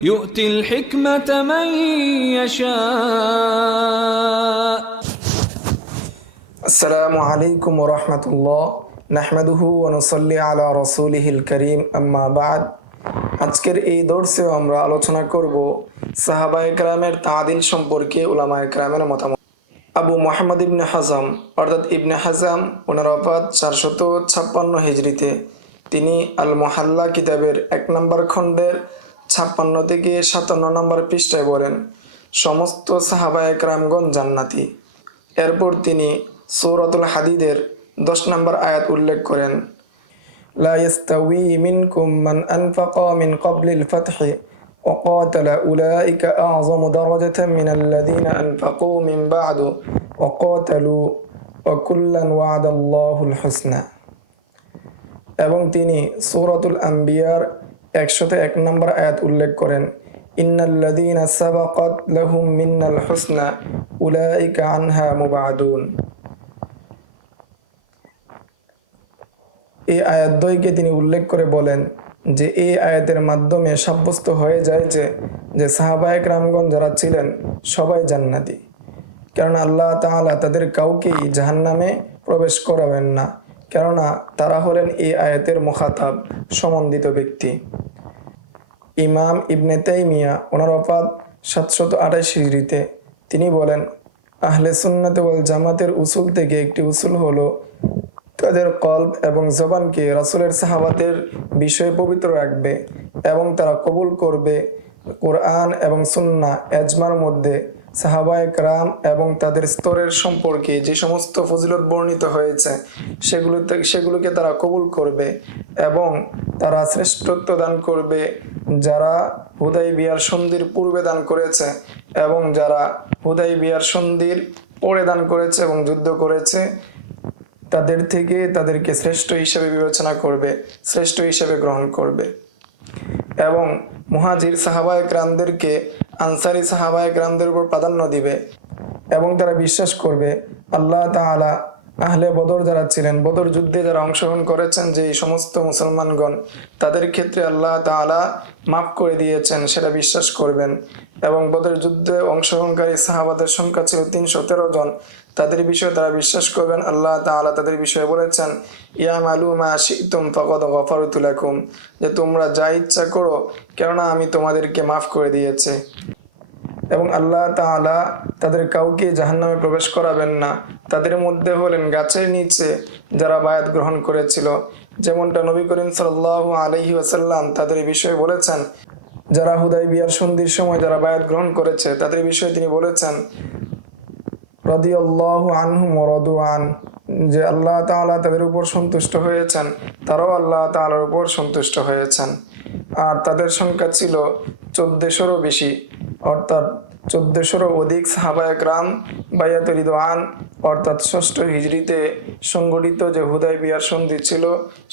يؤتي الحكمة من يشاء আসসালামু আলাইকুম রহমতুল্লাহ নাহমাদুহু ওয়া নুসাল্লি আলা রাসূলিহিল কারীম আম্মা বাদ। আজকের এই দর্সেও আমরা আলোচনা করব সাহাবায়ে কেরামের তাআদিল সম্পর্কে উলামায়ে কেরামের মতামত। আবু মুহাম্মদ ইবনে হাজাম অর্থাৎ ইবনে হাজাম ওনার ওফাত 456 হিজরিতে। তিনি আল মুহাল্লা কিতাবের 1 নম্বর খণ্ডের 56 থেকে 57 নম্বর পৃষ্ঠায় বলেন, সমস্ত সাহাবায়ে কেরামগণ জান্নাতি। এরপর তিনি সূরাতুল হাদিদের 10 নম্বর আয়াত উল্লেখ করেন, লা ইয়াস্তাউই মিনকুম মান আনফাকা মিন ক্বাবলিল ফাতহি ওয়া ক্বাতালা উলাইকা আ'যামু দারাজাতান মিনাল্লাযীনা আনফাকু মিন বা'দু ওয়া ক্বাতালু ওয়া কুল্লান ওয়া'দাল্লাহুল হুসনা। এবং তিনি সূরাতুল আম্বিয়ার 101 নম্বর আয়াত উল্লেখ করেন, ইন্নাল্লাযীনা সাবাকাত লাহুম মিন্নাল হুসনা উলাইকা আনহা মুবাদুন। এই আয়াত দ্বয়কে তিনি উল্লেখ করে বলেন যে এই আয়াতের মাধ্যমে সাব্যস্ত হয়ে যায় যে সাহাবায়ে কেরামগণ যারা ছিলেন সবাই জান্নাতি, কেননা আল্লাহ তাআলা তাদের কাউকেই জাহান্নামে প্রবেশ করাবেন না, কেননা তারা হলেন এই আয়াতের মুখাতাব, সম্বন্ধিত ব্যক্তি। ইমাম ইবনে তাইমিয়া ওনার ওফাত 728 হিজরিতে। তিনি বলেন, আহলে সুন্নাত ওয়াল জামাতের উসুল থেকে একটি উসুল হলো তাদের কলব এবং জবানকে রাসূলের সাহাবাদের বিষয়ে পবিত্র রাখবে এবং তারা কবুল করবে কোরআন এবং সুন্নাহ এজমার মধ্যে সাহাবায়ে কেরাম এবং তাদের স্তরের সম্পর্কে যে সমস্ত ফজিলত বর্ণিত হয়েছে সেগুলোকে তারা কবুল করবে এবং তারা শ্রেষ্ঠত্ব দান করবে যারা হুদাইবিয়ার সন্ধির পূর্বে দান করেছে এবং যারা হুদাইবিয়ার সন্ধির পরে দান করেছে এবং যুদ্ধ করেছে তাদের থেকে তাদেরকে শ্রেষ্ঠ হিসেবে বিবেচনা করবে, শ্রেষ্ঠ হিসেবে গ্রহণ করবে। এবং মুহাজির সাহাবায়ে কেরামদেরকে আনসারি সাহাবায়ে কেরামদের উপর প্রাধান্য দিবে এবং তারা বিশ্বাস করবে আল্লাহ তাআলা আহলে বদর যারা ছিলেন, বদর যুদ্ধে যারা অংশগ্রহণ করেছেন, যে এই সমস্ত মুসলমানগণ তাদের ক্ষেত্রে আল্লাহ তাআলা মাফ করে দিয়েছেন সেটা বিশ্বাস করবেন। এবং বদর যুদ্ধে অংশগ্রহণকারী সাহাবাদের সংখ্যা ছিল 313 জন, তাদের বিষয়ে তারা বিশ্বাস করবেন আল্লাহ তাআলা তাদের বিষয়ে বলেছেন, ইয়ামালু মা শি'তুম ফাকাদ গফারতু লাকুম, যে তোমরা যা ইচ্ছা করো কেননা আমি তোমাদেরকে মাফ করে দিয়েছি। এবং আল্লাহ তাআলা তাদের কাউকে জাহান্নামে প্রবেশ করাবেন না। তাদের মধ্যে হলেন গাছের নিচে যারা বায়াত গ্রহণ করেছিল, যেমনটা নবী করিম সাল্লাল্লাহু আলাইহি ওয়াসাল্লাম তাদের বিষয়ে বলেছেন। যারা হুদাইবিয়ার সন্ধির সময় যারা বায়াত গ্রহণ করেছে তাদের বিষয়ে তিনি বলেছেন, রাদিয়াল্লাহু আনহুম ওয়া রাদু আন, যে আল্লাহ তাআলা তাদের উপর সন্তুষ্ট হয়েছেন, তারাও আল্লাহ তাআলার উপর সন্তুষ্ট হয়েছেন। আর তাদের সংখ্যা ছিল 1400-এরও বেশি, অর্থাৎ 1400-এরও অধিক সাহাবায়ে কেরাম বায়াতুর রিদওয়ান অর্থাৎ 6ষ্ঠ হিজরিতে সংগঠিত যে হুদাইবিয়ার সন্ধি ছিল,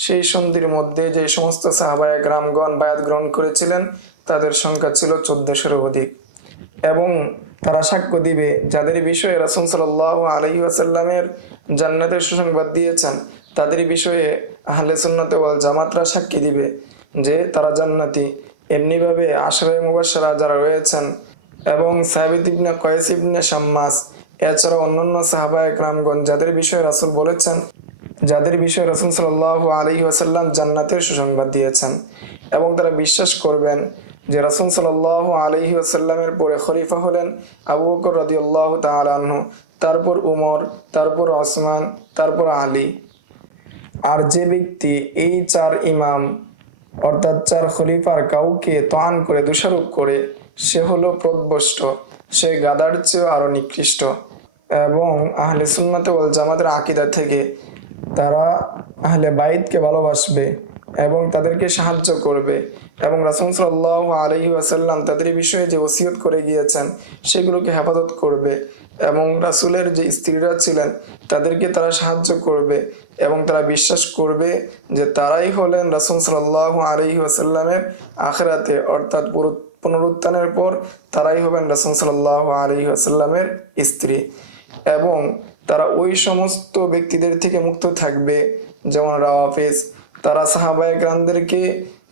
সেই সন্ধির মধ্যে যে সমস্ত সাহাবায়ে কেরামগণ বায়াত গ্রহণ করেছিলেন তাদের সংখ্যা ছিল 1400-এরও অধিক। এবং তারা সাক্ষ্য দিবে যাদের বিষয়ে রাসূল সাল্লাল্লাহু আলাইহি ওয়াসাল্লামের জান্নাতের সুসংবাদ দিয়েছেন, তাদের বিষয়ে আহলে সুন্নাত ওয়াল জামাতরা সাক্ষী দিবে যে তারা জান্নাতি। এমনিভাবে আশরায়ে মুবাশশারা যারা রয়েছেন এবং সাবিত ইবনে কয়েস ইবনে শাম্মাস, এছাড়া অন্যান্য সাহাবায়ে কেরামগণ যাদের বিষয়ে রাসূল বলেছেন, যাদের বিষয়ে রাসূল সাল্লাল্লাহু আলাইহি ওয়াসাল্লাম জান্নাতের সুসংবাদ দিয়েছেন, এবং তারা বিশ্বাস করবেন যে রাসূল সাল্লাল্লাহু আলাইহি ওয়াসাল্লামের পরে খলিফা হলেন আবু বকর রাদিয়াল্লাহু তাআলা আনহু, তারপর উমর, তারপর ওসমান, তারপর আলী। আর যে ব্যক্তি এই 4 ইমাম অর্থাৎ 4 খলিফার কাউকে তাআন করে দোষারোপ করে সে হলো প্রদভষ্ট, সে গাদার চেয়েও আরো নিকৃষ্ট। এবং আহলে সুন্নাত ওয়াল জামাতের আকীদা থেকে তারা আহলে বাইতকে ভালোবাসবে এবং তাদেরকে সাহায্য করবে এবং রাসূল সাল্লাল্লাহু আলাইহি ওয়াসাল্লাম তাদের বিষয়ে যে ওসিয়ত করে গিয়েছেন সেগুলোকে হেফাজত করবে এবং রাসূলের যে স্ত্রীরা ছিলেন তাদেরকে তারা সাহায্য করবে এবং তারা বিশ্বাস করবে যে তারাই হলেন রাসূল সাল্লাল্লাহু আলাইহি ওয়াসাল্লামের আখিরাতে অর্থাৎ পুনরুত্থানের পর তারাই হবেন রাসূল সাল্লাল্লাহু আলাইহি ওয়াসাল্লামের স্ত্রী। এবং তারা ওই সমস্ত ব্যক্তিদের থেকে মুক্ত থাকবে যেমন রাওয়াফিজ, তারা সাহাবায়ে কেরামদেরকে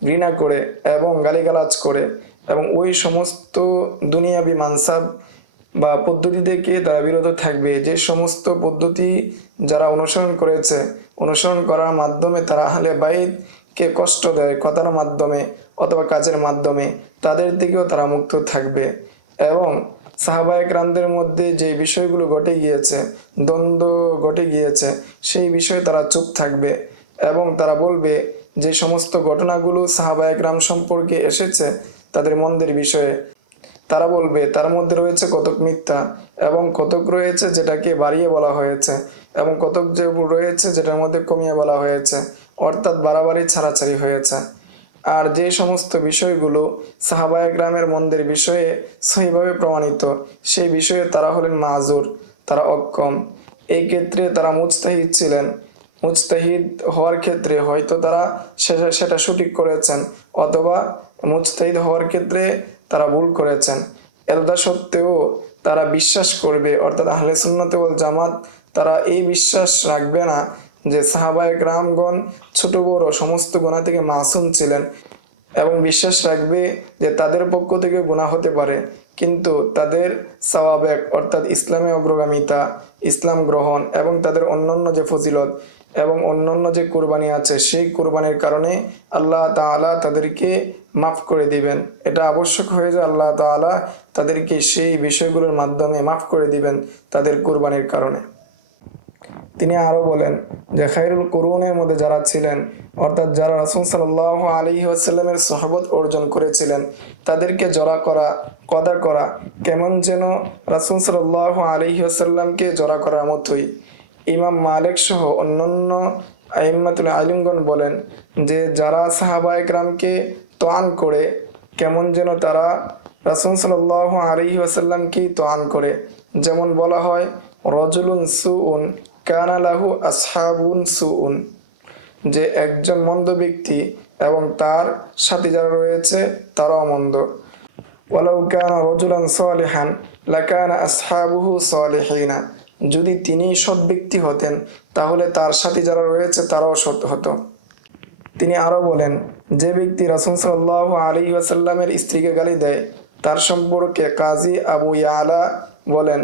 ঘৃণা করে এবং গালিগালাজ করে এবং ওই সমস্ত দুনিয়াবি মানসাব বা পদ্ধতি থেকে তারা বিরত থাকবে। যে সমস্ত পদ্ধতি যারা অনুসরণ করার মাধ্যমে তারা আহলে বাইতকে কষ্ট দেয় কথার মাধ্যমে অথবা কাজের মাধ্যমে, তাদের থেকেও তারা মুক্ত থাকবে। এবং সাহাবায়ে কেরামদের মধ্যে যে বিষয়গুলো ঘটে গিয়েছে, দ্বন্দ্ব ঘটে গিয়েছে, সেই বিষয়ে তারা চুপ থাকবে এবং তারা বলবে যে সমস্ত ঘটনাগুলো সাহাবায়ে কেরাম সম্পর্কে এসেছে তাদের মন্দের বিষয়ে, তারা বলবে তার মধ্যে রয়েছে কতক মিথ্যা এবং কতক রয়েছে যেটাকে বাড়িয়ে বলা হয়েছে এবং কতক যে রয়েছে যেটার মধ্যে কমিয়ে বলা হয়েছে, অর্থাৎ বাড়াবাড়ি ছাড়াছাড়ি হয়েছে। আর যে সমস্ত বিষয়গুলো সাহাবায়ে কেরামের মন্দের বিষয়ে সহিভাবে প্রমাণিত, সেই বিষয়ে তারা হলেন মাজুর, তারা অক্ষম। এই ক্ষেত্রে তারা মুজতাহিদ ছিলেন। মুজতাহিদ হওয়ার ক্ষেত্রে হয়তো তারা সেটা সঠিক করেছেন অথবা মুজতাহিদ হওয়ার ক্ষেত্রে তারা ভুল করেছেন। এতদা সত্ত্বেও তারা বিশ্বাস করবে, অর্থাৎ আহলে সুন্নাত ওয়াল জামাত তারা এই বিশ্বাস রাখবে না যে সাহাবায়ে কেরামগণ ছোট বড় সমস্ত গুনাহ থেকে মাসুম ছিলেন, এবং বিশ্বাস রাখবে যে তাদের পক্ষ থেকে গুনাহ হতে পারে, কিন্তু তাদের সাওয়াবেক অর্থাৎ ইসলামে অগ্রগামিতা, ইসলাম গ্রহণ এবং তাদের অন্যান্য যে ফজিলত এবং অন্যান্য যে কুরবানি আছে, সেই কুরবানির কারণে আল্লাহ তাআলা তাদেরকে মাফ করে দিবেন। এটা আবশ্যক হয়ে যায় আল্লাহ তাআলা তাদেরকে সেই বিষয়গুলোর মাধ্যমে মাফ করে দিবেন তাদের কুরবানির কারণে। তিনি আরো বলেন যে খায়রুল কুরুনের মধ্যে যারা ছিলেন, অর্থাৎ যারা রাসূল সাল্লাল্লাহু আলাইহি ওয়াসাল্লামের সুহবত অর্জন করেছিলেন, তাদেরকে জড়া করা, কদর করা কেমন যেন রাসূল সাল্লাল্লাহু আলাইহি ওয়াসাল্লামকে জড়া করার মতোই। ইমাম মালিক সহ অন্যান্য আইম্মাতুল আলিমগণ বলেন যে যারা সাহাবায়ে কেরামকে তোয়ান করে কেমন যেন তারা রাসূল সাল্লাল্লাহু আলাইহি ওয়াসাল্লামকে তোয়ান করে। যেমন বলা হয় রজুলুন সুউন কানা লাহু আসহাবুন সুউন, যে একজন মন্দ ব্যক্তি এবং তার সাথী যারা রয়েছে তারাও মন্দ। ওয়ালাউ কানা রাজুলান সালিহান লাকানা আসহাবুহু সালিহিনা, যদি তিনি সৎ ব্যক্তি হতেন তাহলে তার সাথী যারা রয়েছে তারাও সৎ হতো। তিনি আরো বলেন যে ব্যক্তি রাসূল সাল্লাল্লাহু আলাইহি ওয়াসাল্লামের স্ত্রীকে গালি দেয়, তার সম্পর্কে কাজী আবু ইয়ালা বলেন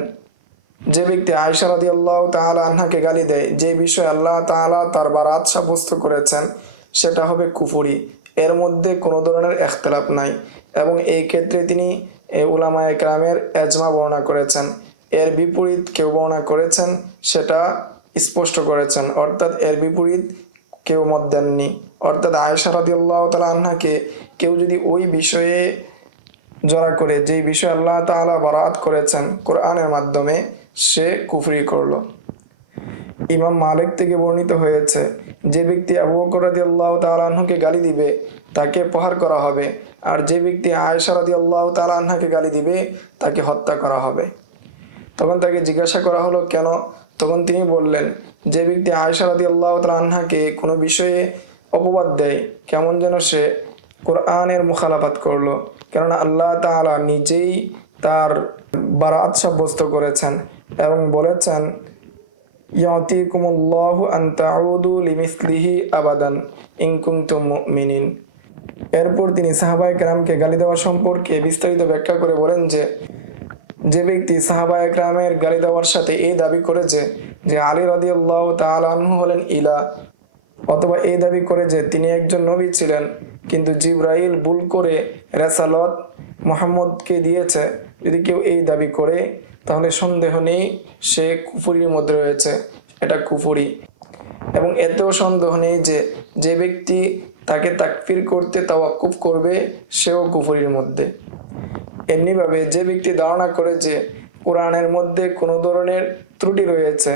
যে ব্যক্তি আয়েশা রাদিয়াল্লাহু তাআলা আনহাকে গালি দেয়, যে বিষয়ে আল্লাহ তাআলা তার বারাত সাব্যস্ত করেছেন, সেটা হবে কুফরি। এর মধ্যে কোনো ধরনের ইখতিলাফ নাই এবং এই ক্ষেত্রে তিনি উলামায়ে কেরামের এজমা বর্ণনা করেছেন। এর বিপরীত কেউ বর্ণনা করেছেন সেটা স্পষ্ট করেছেন, অর্থাৎ এর বিপরীত কেউ মত দেননি। অর্থাৎ আয়েশা রাদিয়াল্লাহু তাআলা আনহাকে কেউ যদি ওই বিষয়ে জড়া করে যেই বিষয়ে আল্লাহ তাআলা বারাত করেছেন কোরআনের মাধ্যমে, সে কুফরি করলো। ইমাম মালিক থেকে বর্ণিত হয়েছে যে ব্যক্তি আবু বকর রাদিয়াল্লাহু তাআলা আনহুকে গালি দিবে তাকে প্রহার করা হবে, আর যে ব্যক্তি আয়েশা রাদিয়াল্লাহু তাআলা আনহাকে গালি দিবে তাকে হত্যা করা হবে। তখন তাকে জিজ্ঞাসা করা হলো কেন? তখন তিনি বললেন যে ব্যক্তি আয়েশা রাদিয়াল্লাহু তাআলা আনহাকে কোনো বিষয়ে অপবাদ দেয় কেমন যেন সে কোরআনের মুখালাফাত করলো, কেননা আল্লাহ তাআলা নিজেই তার বারাত সাব্যস্ত করেছেন এবং বলেছেন ইয়াতিকুমুল্লাহু আন তাউদু লিমিসলিহি আবাদান ইন কুনতুম মুমিনিন। এরপর তিনি সাহাবায়ে কেরামকে গালি দেওয়া সম্পর্কে বিস্তারিত ব্যাখ্যা করে বলেন যে ব্যক্তি সাহাবায়ে কেরামের গালি দেওয়ার সাথে এই দাবি করেছে যে আলী রাদিয়াল্লাহু তাআলা আনহু হলেন ইলা, অথবা এই দাবি করে যে তিনি একজন নবী ছিলেন কিন্তু জিবরাইল ভুল করে রেসালত মুহাম্মদকে দিয়েছে, যদি কেউ এই দাবি করে তাহলে সন্দেহ নেই সে কুফরির মধ্যে রয়েছে, এটা কুফরি। এবং এতেও সন্দেহ নেই যে যে ব্যক্তি তাকে তাকফির করতে তাওয়াক্কুফ করবে সেও কুফরির মধ্যে। এমনিভাবে যে ব্যক্তি ধারণা করে যে কোরআনের মধ্যে কোনো ধরনের ত্রুটি রয়েছে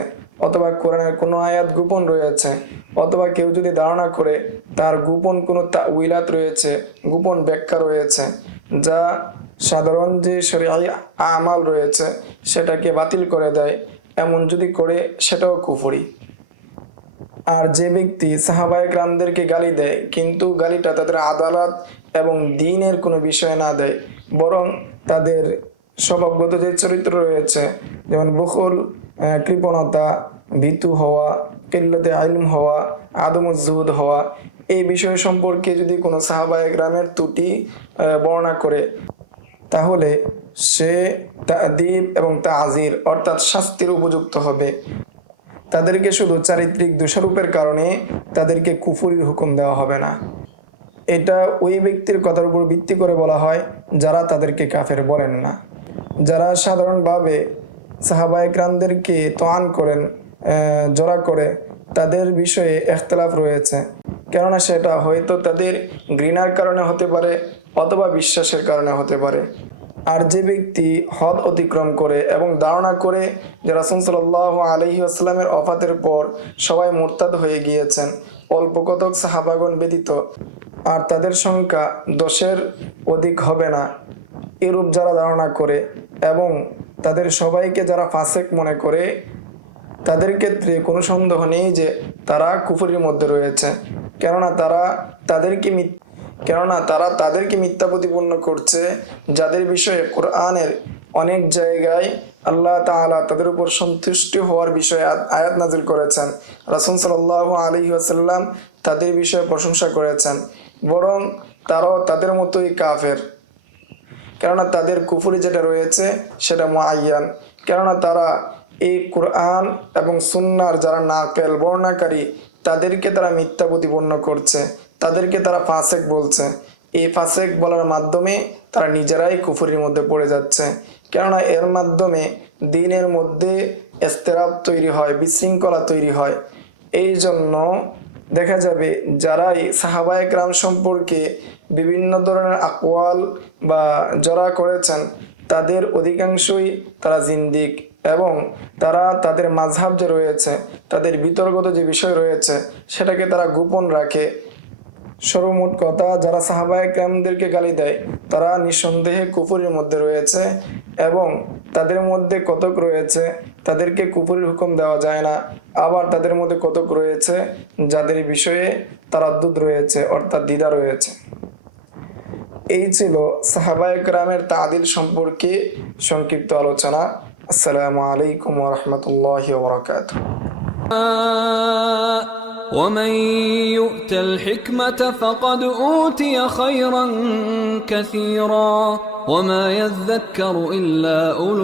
অথবা কোরআনের কোনো আয়াত গোপন রয়েছে, অথবা কেউ যদি ধারণা করে তার গোপন কোনো তাউইলাত রয়েছে, গোপন ব্যাখ্যা রয়েছে, যা সাধারণ যে শরীয়ী আমাল রয়েছে সেটাকে বাতিল করে দেয়, এমন যদি করে সেটাও কুফরি। আর যে ব্যক্তি সাহাবায়ে কেরামদেরকে গালি দেয় কিন্তু গালিটা তাদের আদালত এবং দ্বীনের কোনো বিষয় না দেয়, বরং তাদের স্বভাবগত যে চরিত্র রয়েছে যেমন বুখল, কৃপণতা, ভীতু হওয়া, কিল্লতে ইলম হওয়া, আদমুজ জুহুদ হওয়া, এই বিষয় সম্পর্কে যদি কোনো সাহাবায়ে কেরামের ত্রুটি বর্ণনা করে, তাহলে সে তাদিব এবং তাজির অর্থাৎ শাস্তির উপযুক্ত হবে। তাদেরকে শুধু চারিত্রিক দোষারোপের কারণে তাদেরকে কুফরির হুকুম দেওয়া হবে না। এটা ওই ব্যক্তির কথার উপর ভিত্তি করে বলা হয় যারা তাদেরকে কাফের বলেন না। যারা সাধারণভাবে সাহাবায়ে কেরামদেরকে তোয়ান করেন, জড়া করে, তাদের বিষয়ে ইখতিলাফ রয়েছে। কেননা সেটা হয়তো তাদের ঘৃণার কারণে হতে পারে অথবা বিশ্বাসের কারণে হতে পারে। আর যে ব্যক্তি হদ অতিক্রম করে এবং ধারণা করে যে রাসূল সাল্লাল্লাহু আলাইহি ওয়াসাল্লামের ওফাতের পর সবাই মুরতাদ হয়ে গিয়েছেন, অল্প কতক সাহাবাগণ ব্যতীত, আর তাদের সংখ্যা 10-এর অধিক হবে না, এরূপ যারা ধারণা করে এবং তাদের সবাইকে যারা ফাসেক মনে করে, তাদের ক্ষেত্রে কোনো সন্দেহ নেই যে তারা কুফরির মধ্যে রয়েছে। কেননা তারা তাদেরকে মিথ্যা প্রতিপন্ন করছে, যাদের বিষয়ে কোরআনের অনেক জায়গায় আল্লাহ তাআলা তাদের উপর সন্তুষ্ট হওয়ার বিষয়ে আয়াত নাজিল করেছেন। রাসূল সাল্লাল্লাহু আলাইহি ওয়াসাল্লাম তাদের বিষয়ে প্রশংসা করেছেন, বরং তারাও তাদের মতোই কাফের। কেননা তাদের কুফরি যেটা রয়েছে সেটা মুআয়্যান। কেননা তারা এই কোরআন এবং সুন্নাহর যারা নাকেল বর্ণনাকারী, তাদেরকে তারা মিথ্যা প্রতিপন্ন করছে, তাদেরকে তারা ফাসেক বলছে। এই ফাসেক বলার মাধ্যমে তারা নিজেরাই কুফরির মধ্যে পড়ে যাচ্ছে। কেননা এর মাধ্যমে দ্বীনের মধ্যে ইস্তিরাব তৈরি হয়, বিশৃঙ্খলা তৈরি হয়। এই জন্য দেখা যাবে যারাই সাহাবায়ে কেরাম সম্পর্কে বিভিন্ন ধরনের আকওয়াল বা জড়া করেছেন, তাদের অধিকাংশই তারা জিন্দিক এবং তারা তাদের মাযহাব যে রয়েছে, তাদের বিতর্কত যে বিষয় রয়েছে, সেটাকে তারা গোপন রাখে। সর্বমোট কথা, যারা সাহাবায়ে কেরামদেরকে গালি দেয় তারা নিঃসন্দেহে কুফরির মধ্যে রয়েছে এবং তাদের মধ্যে কতক রয়েছে তাদেরকে কুফরির হুকুম দেওয়া যায় না। আবার তাদের মধ্যে কতক রয়েছে যাদের বিষয়ে তারাদ্দুদ রয়েছে, অর্থাৎ দ্বিধা রয়েছে। এই ছিল সাহাবায়ে কেরামের তাদিল সম্পর্কে সংক্ষিপ্ত আলোচনা। আসসালামু আলাইকুম ওয়া রাহমাতুল্লাহি ওয়া বারাকাতুহু। ومن يؤت الحكمة فقد أوتي خيرا كثيرا وما يذكر إلا أولو